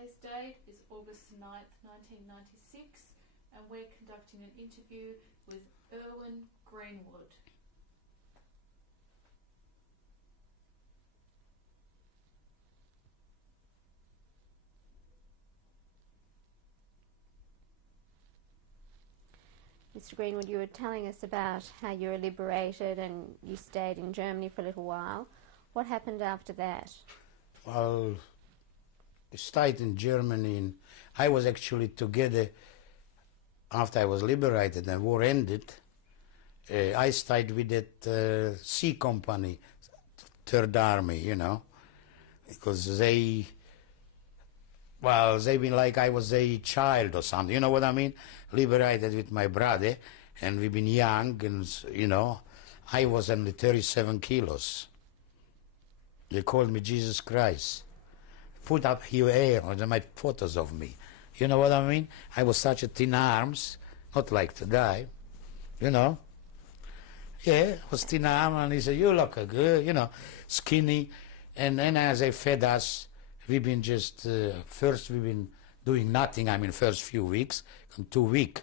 Today's date is August 9th, 1996, and we're conducting an interview with Ervin Greenwood. Mr. Greenwood, you were telling us about how you were liberated and you stayed in Germany for a little while. What happened after that? Well, I stayed in Germany, and I was actually together after I was liberated and war ended. I stayed with that C Company, Third Army, you know, because they been like I was a child or something, you know what I mean? Liberated with my brother, and we've been young, and, you know, I was only 37 kilos. They called me Jesus Christ. Put up your hair, or my photos of me. You know what I mean? I was such a thin arms, not like today, you know. Yeah, was thin arm, and he said, you look good, you know, skinny. And then as they fed us, we've been just, first we've been doing nothing, I mean, first few weeks, 2 weeks.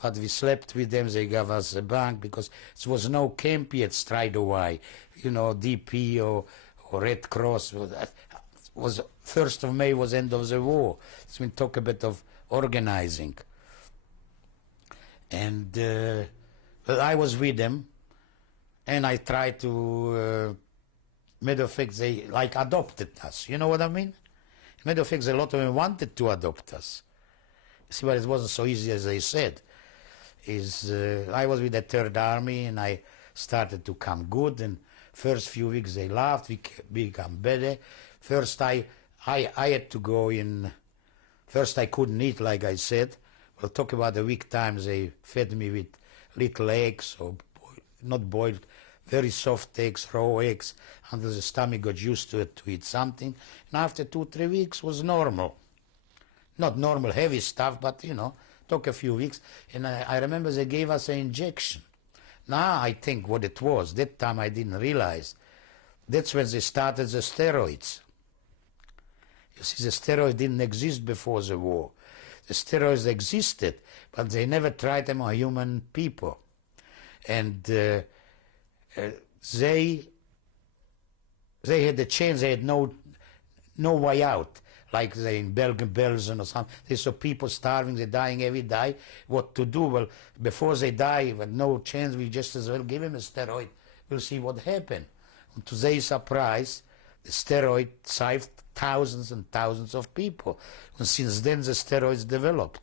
But we slept with them, they gave us a bunk, because there was no camp yet straight away. You know, DP or Red Cross. Was 1st of May was end of the war. So we talk a bit of organizing. And well, I was with them, and I tried to, matter of fact, they like adopted us. You know what I mean? Matter of fact, a lot of them wanted to adopt us. See, but it wasn't so easy as they said. I was with the Third Army, and I started to come good, and first few weeks they laughed, we become better. First I had to go in, first I couldn't eat, like I said. We'll talk about the week times. They fed me with little eggs, or not boiled, very soft eggs, raw eggs, until the stomach got used to it, to eat something. And after 2-3 weeks was normal. Not normal heavy stuff, but, you know, took a few weeks. And I remember they gave us an injection. Now I think what it was. That time I didn't realize. That's when they started the steroids. You see, the steroids didn't exist before the war. The steroids existed, but they never tried them on human people. And they had the chance, they had no way out. Like they in Belgium or something. They saw people starving, they're dying every day. What to do? Well, before they die, with no chance, we just as well give them a steroid. We'll see what happened. And to their surprise, the steroid saved thousands and thousands of people. And since then, the steroids developed.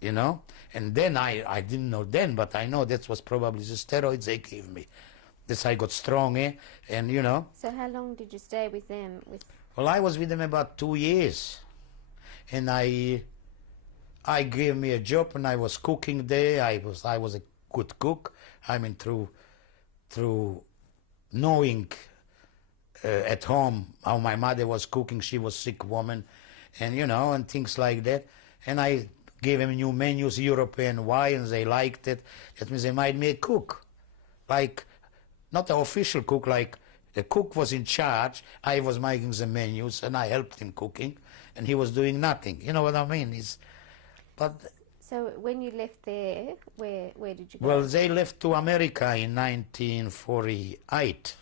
You know? And then I didn't know then, but I know that was probably the steroids they gave me. That's how I got stronger, and you know. So how long did you stay with them? Well, I was with them about 2 years, and I gave me a job, and I was cooking there. I was a good cook. I mean, through knowing at home how my mother was cooking. She was a sick woman, and you know, and things like that. And I gave them new menus, European wines. They liked it. That means they made me a cook, like not an official cook, like. The cook was in charge, I was making the menus, and I helped him cooking, and he was doing nothing. You know what I mean? So when you left there, where did you go? Well, they left to America in 1948.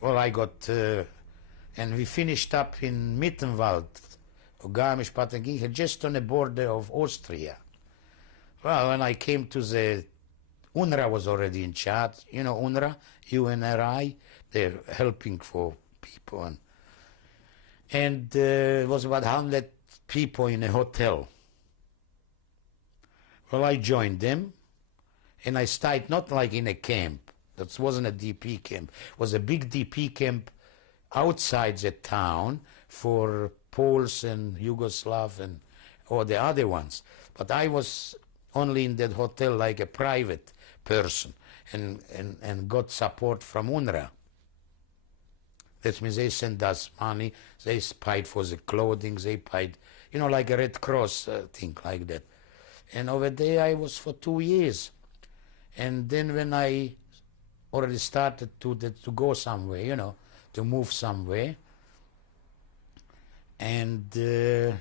Well, I got, and we finished up in Mittenwald, or Garmisch-Partenkirchen, just on the border of Austria. Well, when I came to the UNRWA was already in charge, you know, UNRWA, UNRI, they're helping for people. And it was about 100 people in a hotel. Well, I joined them, and I stayed not like in a camp. That wasn't a DP camp. It was a big DP camp outside the town for Poles and Yugoslav and all the other ones. But I was only in that hotel like a private person, and got support from UNRWA. That means they sent us money, they paid for the clothing, they paid, you know, like a Red Cross thing like that. And over there I was for 2 years. And then when I already started to go somewhere, you know, to move somewhere, And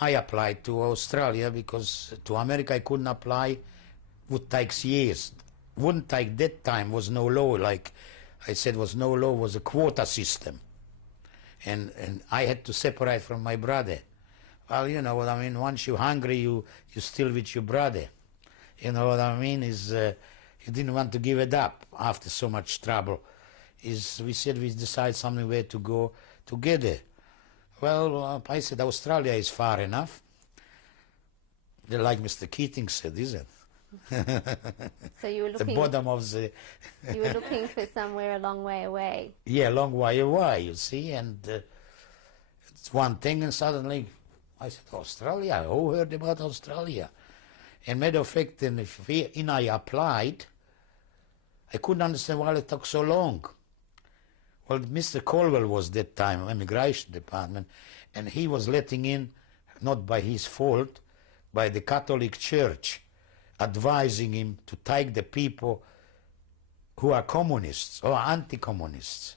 I applied to Australia because to America I couldn't apply. Would take years. Wouldn't take that time. Was no law. Like I said, was no law. Was a quota system. And I had to separate from my brother. Well, you know what I mean. Once you're hungry, you're still with your brother. You know what I mean? You didn't want to give it up after so much trouble. We said we decide somewhere to go together. Well, I said Australia is far enough. Like Mr. Keating said, is it? So you were looking... The bottom of the... You were looking for somewhere a long way away. Yeah, a long way away, you see. And it's one thing, and suddenly I said, Australia? Who heard about Australia? And matter of fact, I applied, I couldn't understand why it took so long. Well, Mr. Colwell was that time, immigration department, and he was letting in, not by his fault, by the Catholic Church, advising him to take the people who are communists or anti-communists.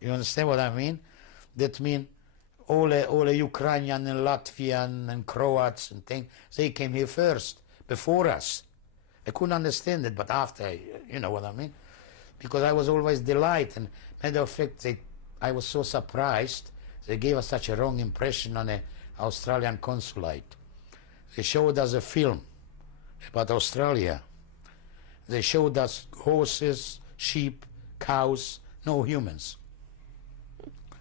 You understand what I mean? That means all the Ukrainian and Latvian and Croats and things, they came here first, before us. I couldn't understand it, but after, you know what I mean? Because I was always delighted. And matter of fact, I was so surprised. They gave us such a wrong impression on the Australian consulate. They showed us a film about Australia. They showed us horses, sheep, cows, no humans.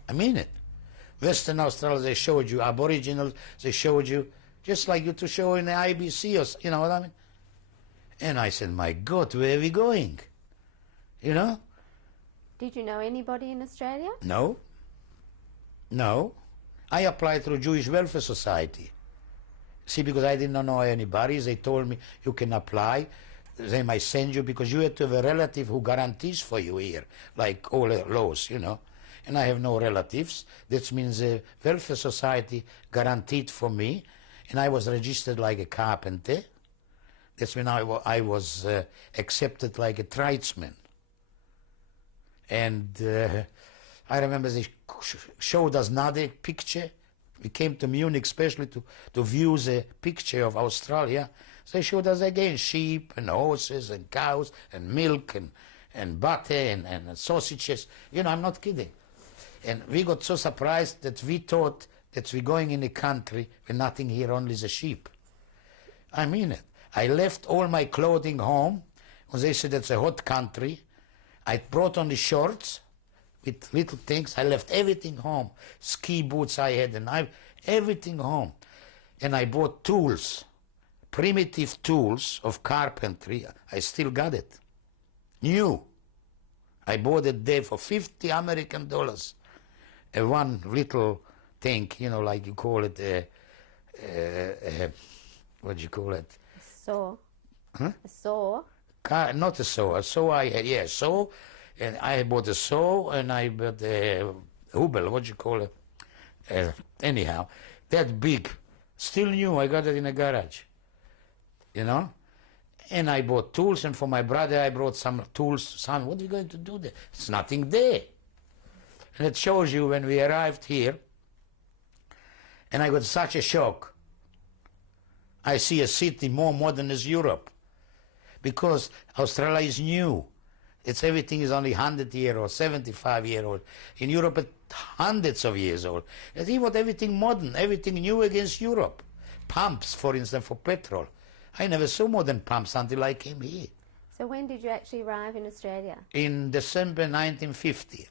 I mean it. Western Australia, they showed you Aboriginals, they showed you, just like you to show in the IBC, or, you know what I mean? And I said, my God, where are we going? You know? Did you know anybody in Australia? No. No. I applied through Jewish Welfare Society. See, because I didn't know anybody, they told me you can apply. They might send you because you have to have a relative who guarantees for you here, like all the laws, you know. And I have no relatives. That means the Welfare Society guaranteed for me, and I was registered like a carpenter. That's when I was accepted like a tradesman. And I remember they showed us another picture. We came to Munich especially to view the picture of Australia. They showed us again sheep and horses and cows and milk and butter and sausages. You know, I'm not kidding. And we got so surprised that we thought that we're going in a country with nothing here, only the sheep. I mean it. I left all my clothing home, because they said it's a hot country. I brought only shorts with little things. I left everything home. Ski boots I had, and everything home. And I bought tools, primitive tools of carpentry. I still got it. New. I bought it there for $50 American. One little thing, you know, like you call it, what do you call it? Saw. Huh? A saw? Not a saw. A saw I had, yeah, saw. And I bought a saw and I bought a hubel, what do you call it? Anyhow, that big, still new, I got it in a garage, you know? And I bought tools, and for my brother I brought some tools. Son, what are you going to do there? It's nothing there. And it shows you when we arrived here, and I got such a shock. I see a city more modern as Europe, because Australia is new. Everything is only 100 years old, 75 years old. In Europe, it's hundreds of years old. And he want everything modern, everything new against Europe. Pumps, for instance, for petrol. I never saw modern pumps until I came here. So when did you actually arrive in Australia? In December 1950.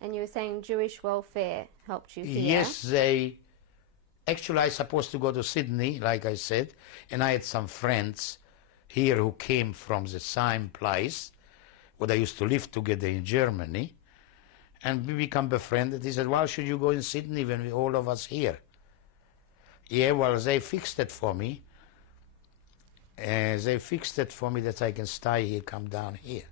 And you were saying Jewish welfare helped you here? Yes, actually, I was supposed to go to Sydney, like I said, and I had some friends here who came from the same place where I used to live together in Germany, and we become befriended. He said, why should you go in Sydney when we all of us here? Yeah, well, they fixed it for me. They fixed it for me that I can stay here, come down here.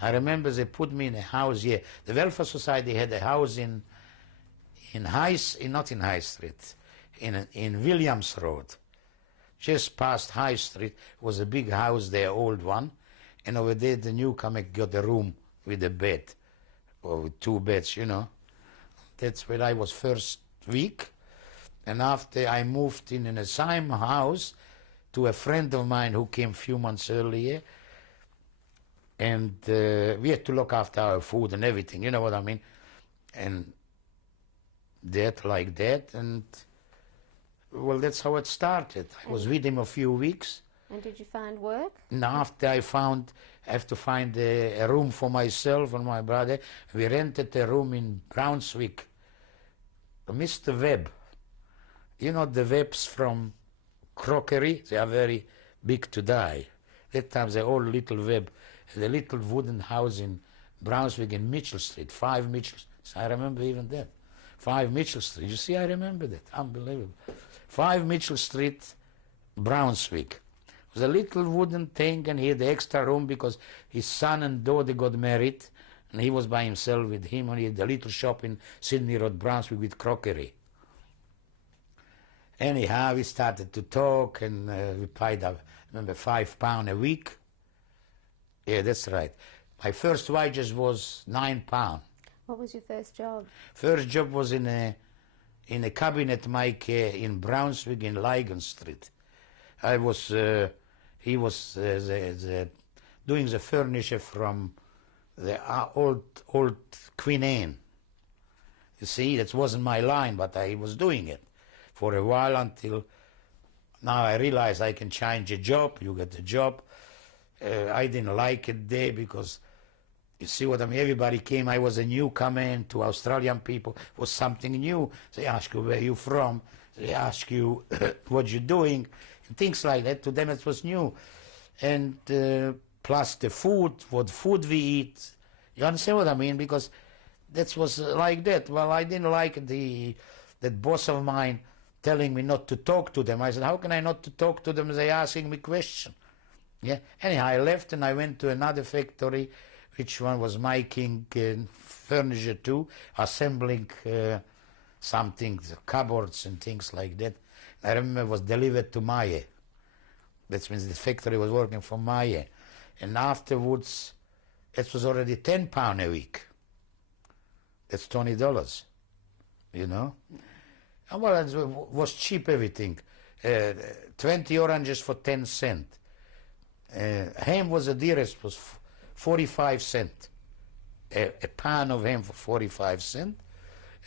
I remember they put me in a house here. The Welfare Society had a house not in High Street, in Williams Road. Just past High Street was a big house there, old one, and over there the newcomer got a room with a bed, or with 2 beds, you know. That's where I was first week. And after I moved in the same house to a friend of mine who came a few months earlier. And we had to look after our food and everything, you know what I mean? And that, like that. And, well, that's how it started. I was with him a few weeks. And did you find work? And after I have to find a room for myself and my brother. We rented a room in Brunswick. Mr. Webb. You know the Webbs from crockery? They are very big to die. That time they all little Webb. The little wooden house in Brunswick in Mitchell Street, 5 Mitchell Street. I remember even that. 5 Mitchell Street. You see, I remember that. Unbelievable. 5 Mitchell Street, Brunswick. It was a little wooden thing, and he had the extra room because his son and daughter got married, and he was by himself with him, and he had a little shop in Sydney Road, Brunswick, with crockery. Anyhow, we started to talk, and we paid, I remember, £5 a week. Yeah, that's right. My first wages was £9. What was your first job? First job was in a cabinet maker in Brunswick in Lygon Street. He was doing the furniture from the old Queen Anne. You see, that wasn't my line, but I was doing it for a while until now I realized I can change a job. You get a job. I didn't like it there because, you see what I mean, everybody came, I was a newcomer, and to Australian people it was something new. They ask you where you from, they ask you what you're doing, and things like that. To them it was new. And plus the food, what food we eat, you understand what I mean, because that was like that. Well, I didn't like that boss of mine telling me not to talk to them. I said, how can I not to talk to them? They asking me questions. Yeah. Anyhow, I left and I went to another factory, which one was making furniture too, assembling something, cupboards and things like that. I remember it was delivered to Maya. That means the factory was working for Maya. And afterwards, it was already £10 a week. That's $20, you know. And well, it was cheap, everything. 20 oranges for 10 cents. Ham was the dearest, was 45 cents. A pan of ham for 45 cents.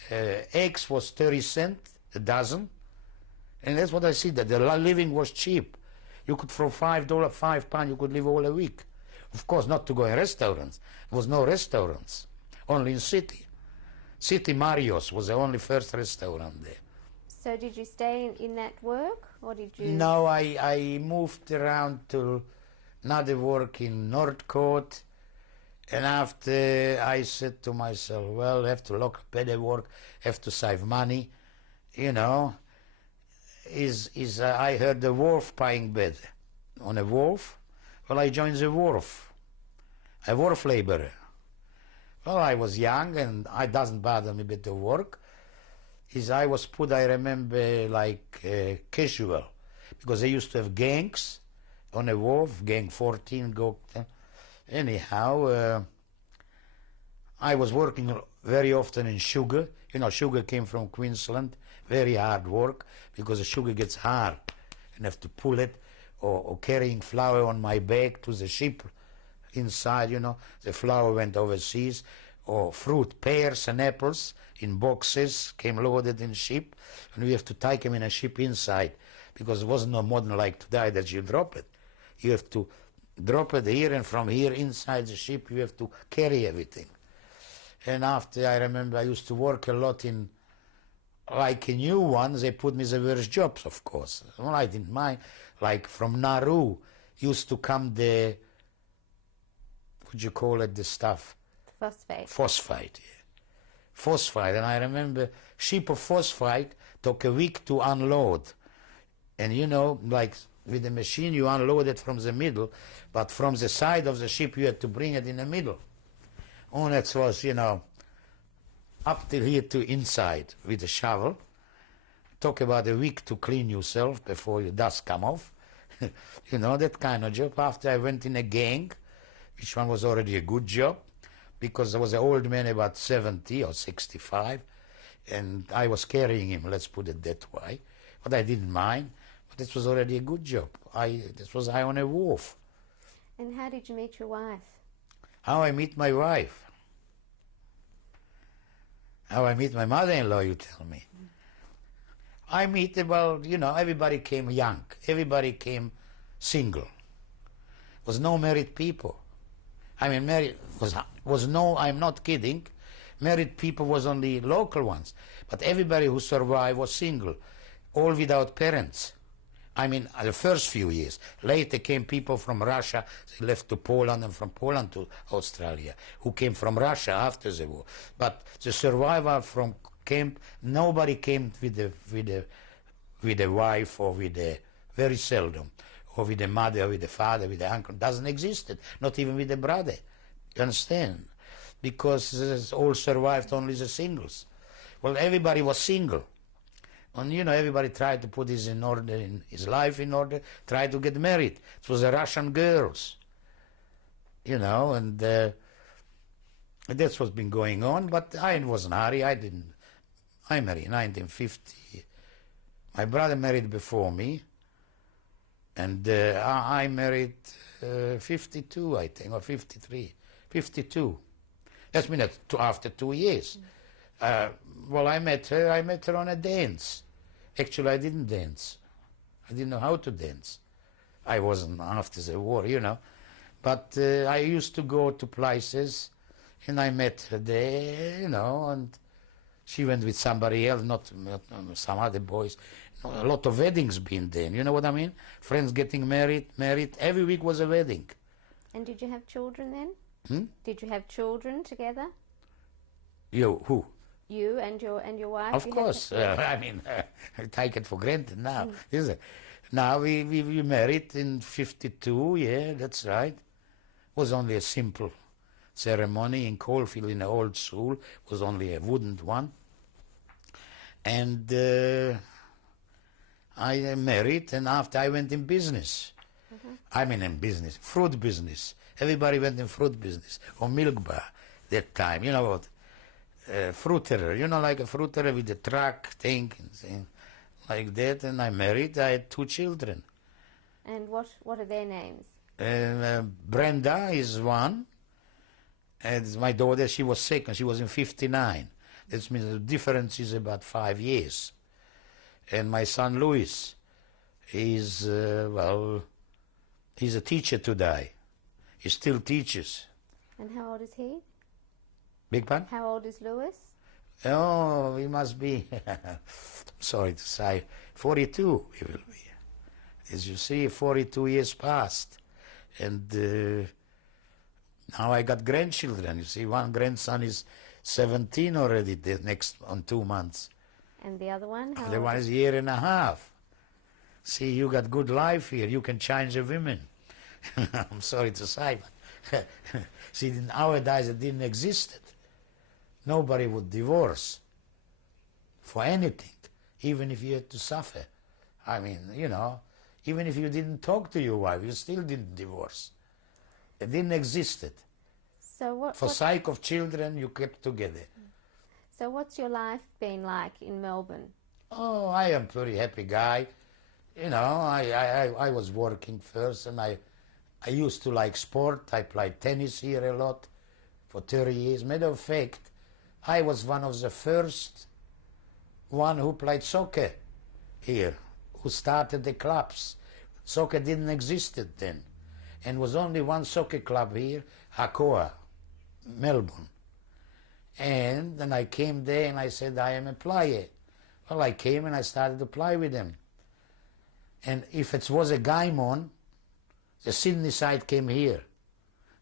Eggs was 30 cents a dozen. And that's what I see, that the living was cheap. You could, for £5, you could live all a week. Of course, not to go in restaurants. There was no restaurants, only in city. City Mario's was the only first restaurant there. So did you stay in that work, or did you... No, I moved around to another work in Northcote, and after I said to myself, well, I have to look better work, have to save money, you know. I heard the wharf paying better. On a wharf, well, I joined the wharf, a wharf laborer. Well, I was young, and it doesn't bother me bit to work. I was put, I remember, like casual, because they used to have gangs on a wharf, gang 14, go. Anyhow, I was working very often in sugar. You know, sugar came from Queensland, very hard work, because the sugar gets hard. You have to pull it, or carrying flour on my back to the ship inside, you know. The flour went overseas, or fruit, pears and apples in boxes, came loaded in ship, and we have to take them in a ship inside, because there wasn't no modern like today that you drop it. You have to drop it here, and from here inside the ship you have to carry everything. And after, I remember I used to work a lot in, like a new ones, they put me the worst jobs, of course. Well, I didn't mind. Like from Nauru used to come the, what you call it, the stuff? Phosphate. Phosphate, yeah. Phosphate, and I remember ship of phosphate took a week to unload. And you know, like with the machine you unload it from the middle, but from the side of the ship you had to bring it in the middle. And it was, you know, up till here to inside with a shovel. Talk about a week to clean yourself before your dust come off. You know, that kind of job. After I went in a gang, which one was already a good job, because there was an old man about 70 or 65, and I was carrying him, let's put it that way. But I didn't mind, but this was already a good job. This was I on a wharf. And how did you meet your wife? How I meet my wife? How I meet my mother-in-law, you tell me. I meet, well, you know, everybody came young. Everybody came single. Was no married people. I mean, married was no, I'm not kidding. Married people was only local ones. But everybody who survived was single, all without parents. I mean, the first few years. Later came people from Russia, they left to Poland, and from Poland to Australia, who came from Russia after the war. But the survivor from camp, nobody came with a wife or with a, very seldom, or with a mother, or with a father, with an uncle. Doesn't exist, not even with a brother. You understand? Because all survived only the singles. Well, everybody was single. And, you know, everybody tried to put his life in order, tried to get married. It was the Russian girls, you know, and that's what's been going on. But I wasn't hurry. I married in 1950. My brother married before me, and I married 52, I think, or 53, 52. That's mean that after 2 years. Well, I met her on a dance. Actually, I didn't dance. I didn't know how to dance. I wasn't after the war, you know. But I used to go to places, and I met her there, you know, and she went with somebody else, not some other boys. A lot of weddings been there, you know what I mean? Friends getting married. Every week was a wedding. And did you have children then? Hmm? Did you have children together? You, who? You and your wife? Of course. I mean, I take it for granted now, is it? Now we married in 52, yeah, that's right. It was only a simple ceremony in Caulfield in an old school. It was only a wooden one. And I married, and after I went in business. I mean in business, fruit business. Everybody went in fruit business, or milk bar that time, you know what? Fruiterer, you know, like a fruiterer with a truck, thing, like that. And I married. I had 2 children. And what are their names? Brenda is one, and my daughter, she was second. She was in 59. That means the difference is about 5 years. And my son Louis is well, he's a teacher today. He still teaches. And how old is he? Big pardon? How old is Louis? Oh, he must be, sorry to say, 42 he will be. As you see, 42 years passed. And now I got grandchildren. You see, one grandson is 17 already the next on 2 months. And the other one? The one is a year and a half. See, you got good life here. You can change the women. I'm sorry to say, but see, nowadays it didn't exist. Nobody would divorce for anything, even if you had to suffer. I mean, you know, even if you didn't talk to your wife, you still didn't divorce. It didn't exist. So for sake of children, you kept together. So what's your life been like in Melbourne? Oh, I am a very happy guy. You know, I was working first, and I used to like sport. I played tennis here a lot for 30 years. Matter of fact, I was one of the first one who played soccer here, who started the clubs. Soccer didn't exist then. And was only one soccer club here, Hakoah, Melbourne. And then I came there and I said, I am a player. Well, I came and I started to play with them. And if it was a game on, the Sydney side came here.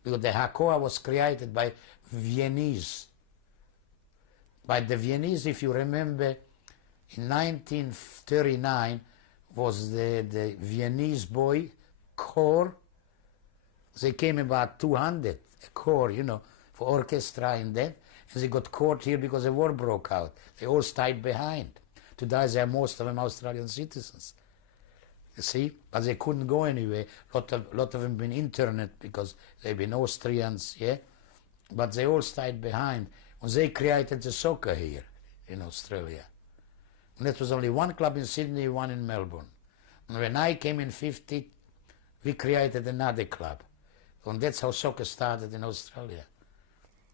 Because the Hakoah was created by Viennese. By the Viennese, if you remember, in 1939 was the Viennese boy corps. They came about 200, a corps, you know, for orchestra and that. And they got caught here because the war broke out. They all stayed behind. Today they are most of them Australian citizens. You see? But they couldn't go anywhere. Lot of them been interned because they've been Austrians, yeah? But they all stayed behind. When they created the soccer here, in Australia. And there was only one club in Sydney, one in Melbourne. And when I came in 50, we created another club. And that's how soccer started in Australia.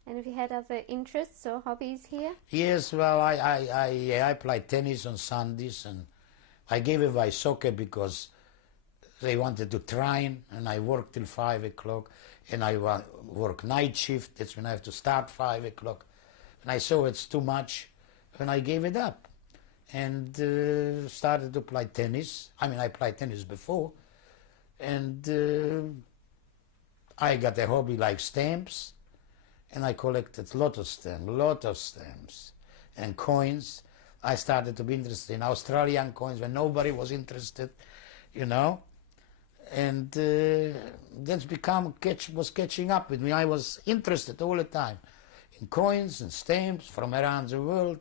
And have you had other interests or hobbies here? Yes, well, I played tennis on Sundays, and I gave away soccer because they wanted to train, and I worked till 5 o'clock, and I work night shift. That's when I have to start 5 o'clock. And I saw it's too much, and I gave it up. And started to play tennis. I mean, I played tennis before. And I got a hobby like stamps. And I collected a lot of stamps and coins. I started to be interested in Australian coins when nobody was interested, you know. And that's was catching up with me. I was interested all the time in coins and stamps from around the world.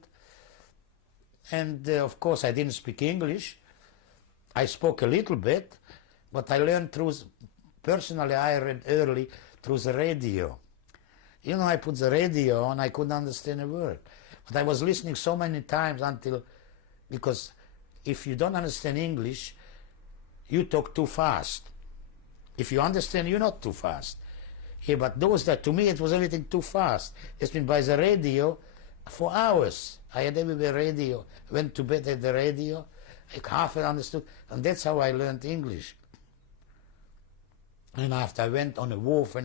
And of course I didn't speak English. I spoke a little bit, but I learned personally I read early through the radio. You know, I put the radio on, I couldn't understand a word. But I was listening so many times because if you don't understand English, you talk too fast. If you understand, you're not too fast. Yeah, but to me, it was everything too fast. It's been by the radio for hours. I had everywhere radio, went to bed at the radio, I half understood, and that's how I learned English. And after I went on a wharf when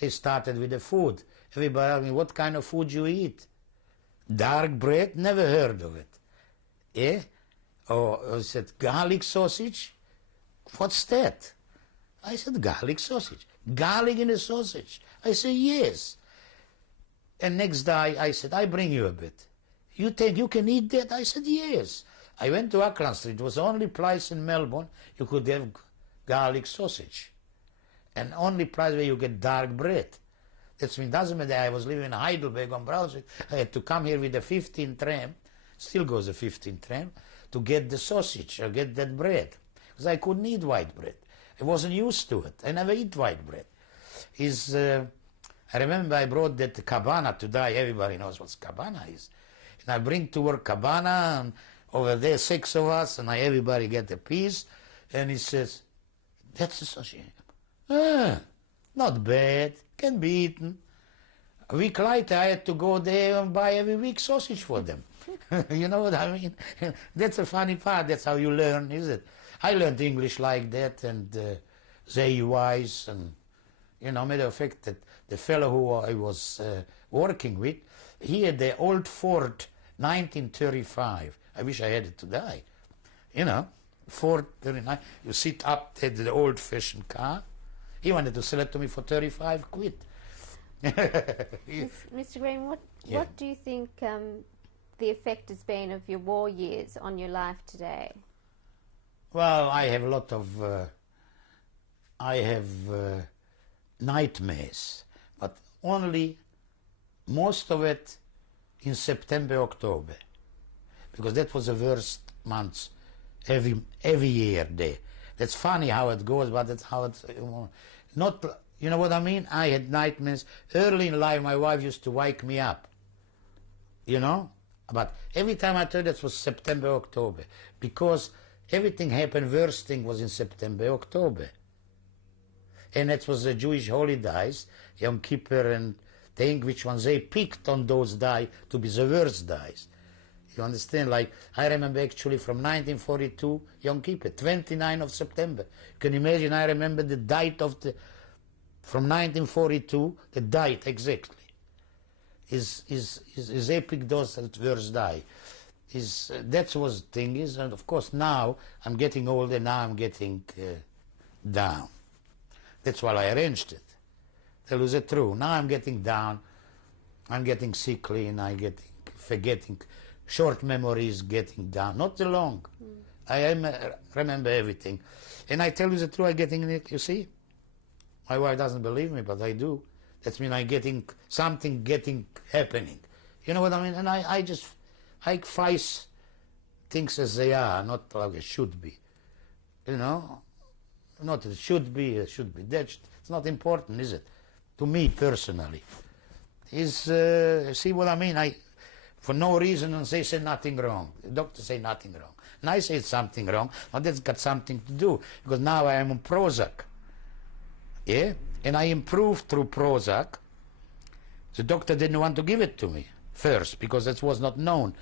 they started with the food. Everybody asked me, what kind of food you eat? Dark bread? Never heard of it. Yeah? Or I said, garlic sausage? What's that? I said, garlic sausage. Garlic in a sausage? I said, yes. And next day I said, I bring you a bit. You think you can eat that? I said, yes. I went to Auckland Street. It was the only place in Melbourne you could have garlic sausage. And only place where you get dark bread. That's mean, doesn't matter. I was living in Heidelberg on Brown Street. I had to come here with the 15 tram, still goes the 15 tram, to get the sausage or get that bread. Because I couldn't eat white bread. I wasn't used to it. I never eat white bread. I remember I brought that cabana today. Everybody knows what cabana is. And I bring to work cabana, and over there 6 of us, and everybody get a piece. And he says, that's a sausage. Not bad, can be eaten. A week later I had to go there and buy every week sausage for them. You know what I mean? That's a funny part, that's how you learn, is it? I learned English like that, and they wise, and matter of fact, that the fellow who I was working with, he had the old Ford 1935. I wish I had it today. Ford 39. You sit up at the old-fashioned car. He wanted to sell it to me for 35 quid. Mr. Greenwood, what do you think the effect has been of your war years on your life today? Well, I have a lot of nightmares, but only most of it in September, October, because that was the worst months every year there. That's funny how it goes, but that's how it's not. You know what I mean? I had nightmares early in life. My wife used to wake me up. But every time I told it was September, October, because everything happened. Worst thing was in September, October, and that was the Jewish holidays, Yom Kippur and thing, which ones they picked on those days to be the worst days. You understand? Like, I remember actually from 1942, Yom Kippur, 29 of September. You can imagine, I remember the date from 1942, the date exactly. Is epic those worst day. That was the thing is, and of course now I'm getting older, now I'm getting down. That's why I arranged it. Tell you the truth. Now I'm getting down, I'm getting sickly, and I'm getting forgetting. Short memories getting down, not too long. I remember everything. And I tell you the truth, I'm getting it, you see? My wife doesn't believe me, but I do. That means I'm getting something happening. You know what I mean? And I face things as they are, not like it should be. Not it should be, That's it's not important, is it? To me personally. See what I mean? for no reason, and they say nothing wrong. The doctor say nothing wrong. And I say something wrong, but that's got something to do, because now I am on Prozac. Yeah? And I improved through Prozac. The doctor didn't want to give it to me first, because it was not known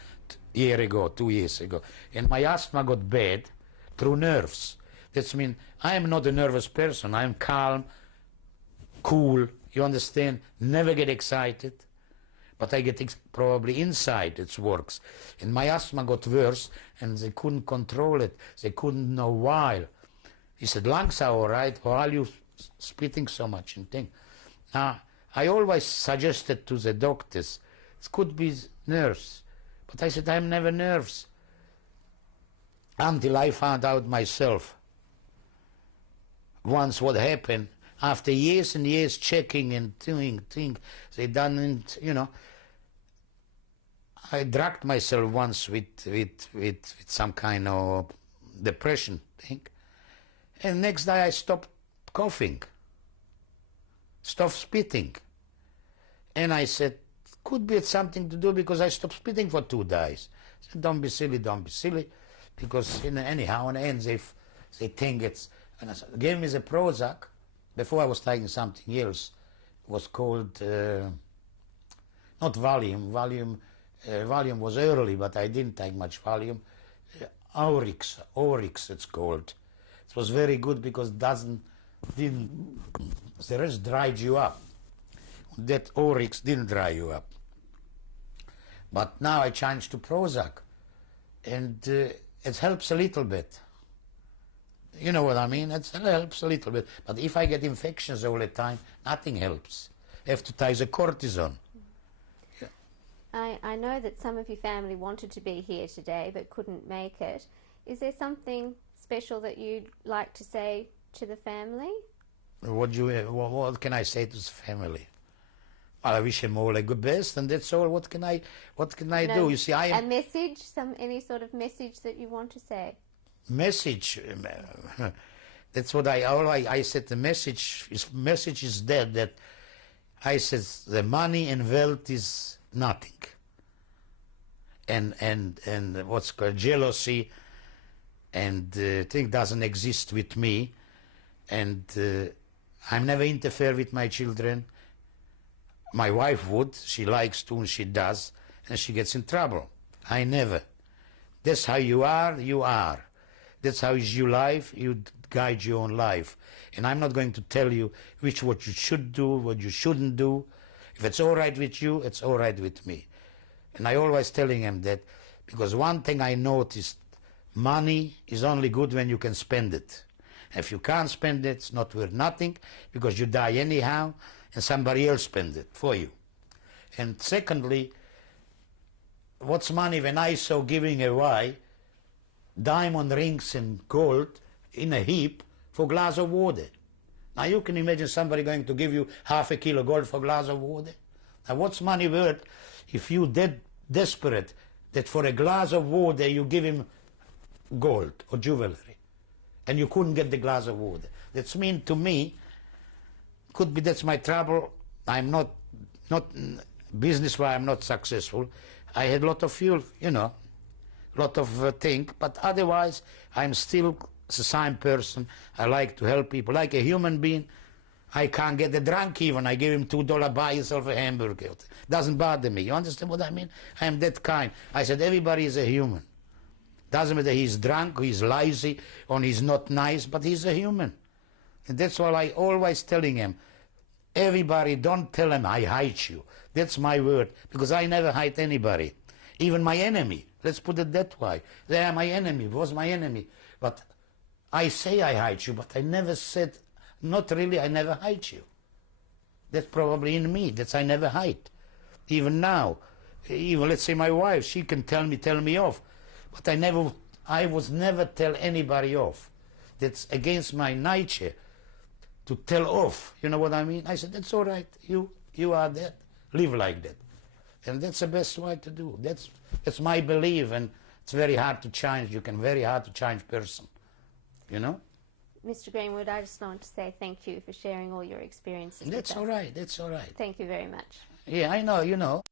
year ago, 2 years ago. And my asthma got bad through nerves. That means I am not a nervous person. I am calm, cool, you understand? Never get excited. But I get probably inside it works. And my asthma got worse, and they couldn't control it. They couldn't know why. He said, lungs are all right, or are you spitting so much and thing? Now, I always suggested to the doctors, it could be nerves. But I said, I'm never nerves. Until I found out myself. Once what happened, after years and years checking and doing things, they done, you know, I drugged myself once with some kind of depression thing. And next day I stopped coughing, stopped spitting. And I said, could be something to do because I stopped spitting for 2 days. I said, don't be silly, because anyhow, in the end, they think it's, and I said, gave me the Prozac. Before I was taking something else. It was called, not Valium. Valium was early, but I didn't take much Valium. Oryx it's called. It was very good because the rest dried you up. That Oryx didn't dry you up. But now I changed to Prozac, and it helps a little bit. You know what I mean? It helps a little bit. But if I get infections all the time, nothing helps. I have to take the cortisone. Yeah. I know that some of your family wanted to be here today but couldn't make it. Is there something special that you'd like to say to the family? What can I say to the family? Well, I wish them all the good best, and that's all. What can I do? You see, a message, any sort of message that you want to say. Message. That's what I said. The message is that I said the money and wealth is nothing, and what's called jealousy, and thing doesn't exist with me, and I never interfere with my children. My wife would. She likes to, and she does, and she gets in trouble. I never. That's how you are. You are. That's how is your life. You guide your own life. And I'm not going to tell you what you should do, what you shouldn't do. If it's all right with you, it's all right with me. And I always telling him that, because one thing I noticed, money is only good when you can spend it. If you can't spend it, it's not worth nothing, because you die anyhow, and somebody else spends it for you. And secondly, what's money when I saw giving away diamond rings and gold in a heap for a glass of water? Now you can imagine somebody going to give you half a kilo gold for a glass of water. Now what's money worth if you that desperate that for a glass of water you give him gold or jewelry, and you couldn't get the glass of water? That's mean to me. Could be that's my trouble. I'm not business-wise, I'm not successful. I had a lot of fuel, you know, lot of things, but otherwise I'm still the same person. I like to help people like a human being. I can't get a drunk even. I give him $2, buy yourself a hamburger. Doesn't bother me. You understand what I mean? I am that kind. I said everybody is a human. Doesn't matter he's drunk, or he's lazy, or he's not nice, but he's a human. And that's why I always telling him, everybody, don't tell him I hate you. That's my word, because I never hate anybody. Even my enemy. Let's put it that way. They are my enemy, was my enemy. But I say I hate you, but I never said, not really, I never hate you. That's probably in me, that's I never hate. Even now, even let's say my wife, she can tell me off. But I was never tell anybody off. That's against my nature to tell off. You know what I mean? I said, that's all right. You are that. Live like that. And that's the best way to do. That's my belief, and it's very hard to change. You can very hard to change person. You know? Mr. Greenwood, I just want to say thank you for sharing all your experiences. That's all right. That's all right. Thank you very much. Yeah, I know, you know.